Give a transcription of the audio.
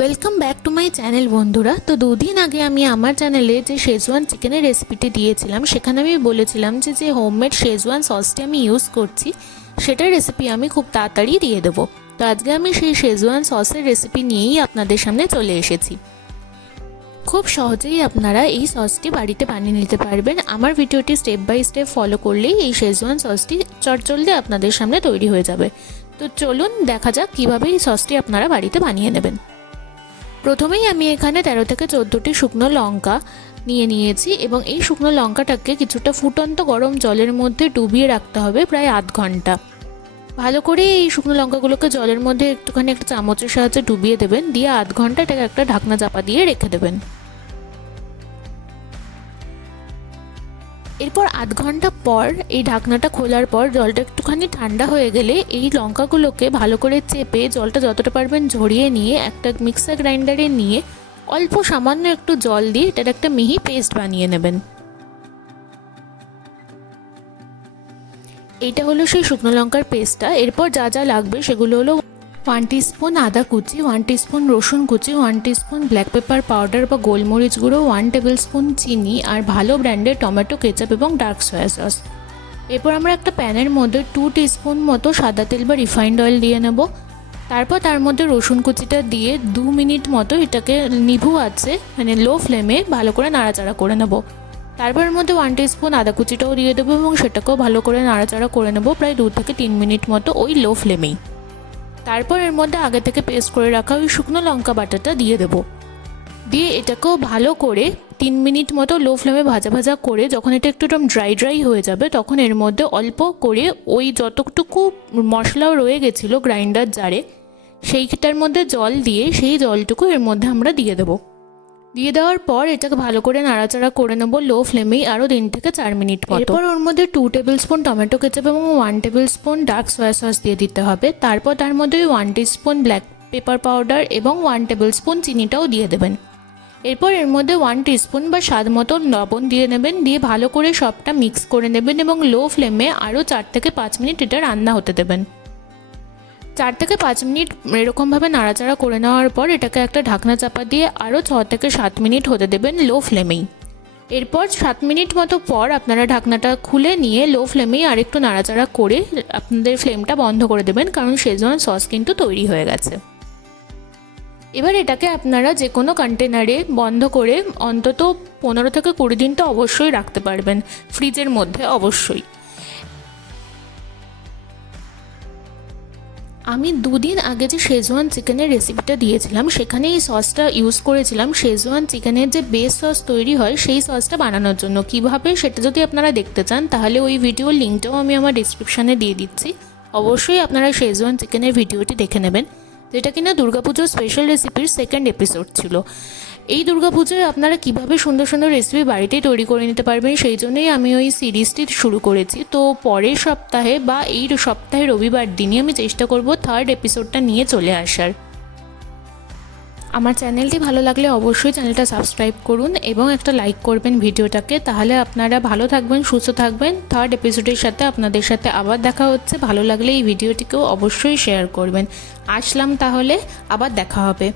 Welcome back to my channel বন্ধুরা। তো দুদিন আগে আমি আমার চ্যানেলে যে শেজওয়ান চিকেনের রেসিপিটি দিয়েছিলাম সেখানে আমি বলেছিলাম যে হোমমেড শেজওয়ান সসটি আমি ইউজ করছি সেটার রেসিপি আমি খুব তাড়াতাড়ি দিয়ে দেবো। তো আজকে আমি সেই শেজওয়ান সসের রেসিপি নিয়েই আপনাদের সামনে চলে এসেছি। খুব সহজেই আপনারা এই সসটি বাড়িতে বানিয়ে নিতে পারবেন। আমার ভিডিওটি স্টেপ বাই স্টেপ ফলো করলেই এই শেজওয়ান সসটি চটজলদি আপনাদের সামনে তৈরি হয়ে যাবে। তো চলুন দেখা যাক কীভাবে এই সসটি আপনারা বাড়িতে বানিয়ে নেবেন। প্রথমেই আমি এখানে 13 থেকে 14টি শুকনো লঙ্কা নিয়েছি এবং এই শুকনো লঙ্কাটাকে কিছুটা ফুটন্ত গরম জলের মধ্যে ডুবিয়ে রাখতে হবে প্রায় আধ ঘন্টা। ভালো করে এই শুকনো লঙ্কাগুলোকে জলের মধ্যে একটুখানি একটা চামচের সাহায্যে ডুবিয়ে দেবেন, দিয়ে আধ ঘন্টা এটাকে একটা ঢাকনা চাপা দিয়ে রেখে দেবেন। এরপর আধ ঘন্টা পর এই ঢাকনাটা খোলার পর জলটা একটুখানি ঠান্ডা হয়ে গেলে এই লঙ্কাগুলোকে ভালো করে চেপে জলটা যতটা পারবেন ঝরিয়ে নিয়ে একটা মিক্সার গ্রাইন্ডারে নিয়ে অল্প সামান্য একটু জল দিয়ে এটার একটা মিহি পেস্ট বানিয়ে নেবেন। এইটা হলো সেই শুকনো লঙ্কার পেস্টটা। এরপর যা যা লাগবে সেগুলো হলো 1 টিস্পুন আদা কুচি, 1 টিস্পুন রসুন কুচি, 1 টিস্পুন ব্ল্যাক পেপার পাউডার বা গোলমরিচ গুঁড়ো, 1 টেবিল স্পুন চিনি আর ভালো ব্র্যান্ডের টমেটো কেচাপ এবং ডার্ক সয়া সস। এরপর আমরা একটা প্যানের মধ্যে 2 টিস্পুন মতো সাদা তেল বা রিফাইন্ড অয়েল দিয়ে নেব। তারপর তার মধ্যে রসুন কুচিটা দিয়ে 2 মিনিট মতো এটাকে নিভু আছে মানে লো ফ্লেমে ভালো করে নাড়াচাড়া করে নেব। তারপর এর মধ্যে 1 টিস্পুন আদা কুচিটাও দিয়ে দেবো এবং সেটাকেও ভালো করে নাড়াচাড়া করে নেব প্রায় 2 থেকে 3 মিনিট মতো ওই লো ফ্লেমেই। তারপর এর মধ্যে আগে থেকে পেস্ট করে রাখা ওই শুকনো লঙ্কা বাটাটা দিয়ে দেবো, দিয়ে এটাকেও ভালো করে 3 মিনিট মতো লো ফ্লেমে ভাজা করে যখন এটা একটু ড্রাই হয়ে যাবে তখন এর মধ্যে অল্প করে ওই যতটুকু মশলাও রয়ে গেছিলো গ্রাইন্ডার জারে সেইটার মধ্যে জল দিয়ে সেই জলটুকু এর মধ্যে আমরা দিয়ে দেবো। দিয়ে দেওয়ার পর এটাকে ভালো করে নাড়াচাড়া করে নেব লো ফ্লেমেই আরও 3 থেকে 4 মিনিট মতো। এরপর ওর মধ্যে 2 টেবিল স্পুন টমেটো কেচাপ এবং 1 table spoon dark soya sauce দিয়ে দিতে হবে। তারপর তার মধ্যে 1 টিস্পুন ব্ল্যাক পেপার পাউডার এবং 1 টেবিল স্পুন চিনিটাও দিয়ে দেবেন। এরপর এর মধ্যে 1 টিস্পুন বা স্বাদ মতো লবণ দিয়ে নেবেন, দিয়ে ভালো করে সবটা মিক্স করে নেবেন এবং লো ফ্লেমে আরও 4 থেকে 5 মিনিট এটা রান্না হতে দেবেন। 4 থেকে 5 মিনিট এরকমভাবে নাড়াচাড়া করে নেওয়ার পর এটাকে একটা ঢাকনা চাপা দিয়ে আরও 6 থেকে 7 মিনিট হতে দেবেন লো ফ্লেমেই। এরপর 7 মিনিট মতো পর আপনারা ঢাকনাটা খুলে নিয়ে লো ফ্লেমেই আরেকটু নাড়াচাড়া করে আপনাদের ফ্লেমটা বন্ধ করে দেবেন, কারণ শেজওয়ান সস কিন্তু তৈরি হয়ে গেছে। এবার এটাকে আপনারা যে কোনো কন্টেনারে বন্ধ করে অন্তত 15 থেকে 20 দিন তো অবশ্যই রাখতে পারবেন, ফ্রিজের মধ্যে অবশ্যই। আমি 2 দিন আগে যে শেজওয়ান চিকেনের রেসিপিটা দিয়েছিলাম সেখানে এই সসটা ইউজ করেছিলাম শেজওয়ান চিকেনের যে বেস সস তৈরি হয় সেই সসটা বানানোর জন্য। কিভাবে সেটা যদি আপনারা দেখতে চান তাহলে ওই ভিডিওর লিঙ্কটাও আমি আমার ডিসক্রিপশানে দিয়ে দিচ্ছি, অবশ্যই আপনারা শেজওয়ান চিকেনের ভিডিওটি দেখে নেবেন, যেটা কিনা দুর্গা পুজো স্পেশাল রেসিপির 2nd এপিসোড ছিল। এই দুর্গা পুজোয় আপনারা কীভাবে সুন্দর সুন্দর রেসিপি বাড়িতেই তৈরি করে নিতে পারবেন সেই জন্যই আমি ওই সিরিজটি শুরু করেছি। তো পরের সপ্তাহে বা এই সপ্তাহে রবিবার দিনই আমি চেষ্টা করব 3rd এপিসোডটা নিয়ে চলে আসার। আমার চ্যানেলটি ভালো লাগলে অবশ্যই চ্যানেলটা সাবস্ক্রাইব করুন এবং একটা লাইক করবেন ভিডিওটাকে, তাহলে আপনারা ভালো থাকবেন, সুস্থ থাকবেন। 3rd এপিসোডের সাথে আপনাদের সাথে আবার দেখা হচ্ছে। ভালো লাগলে এই ভিডিওটিকেও অবশ্যই শেয়ার করবেন। আসলাম তাহলে, আবার দেখা হবে।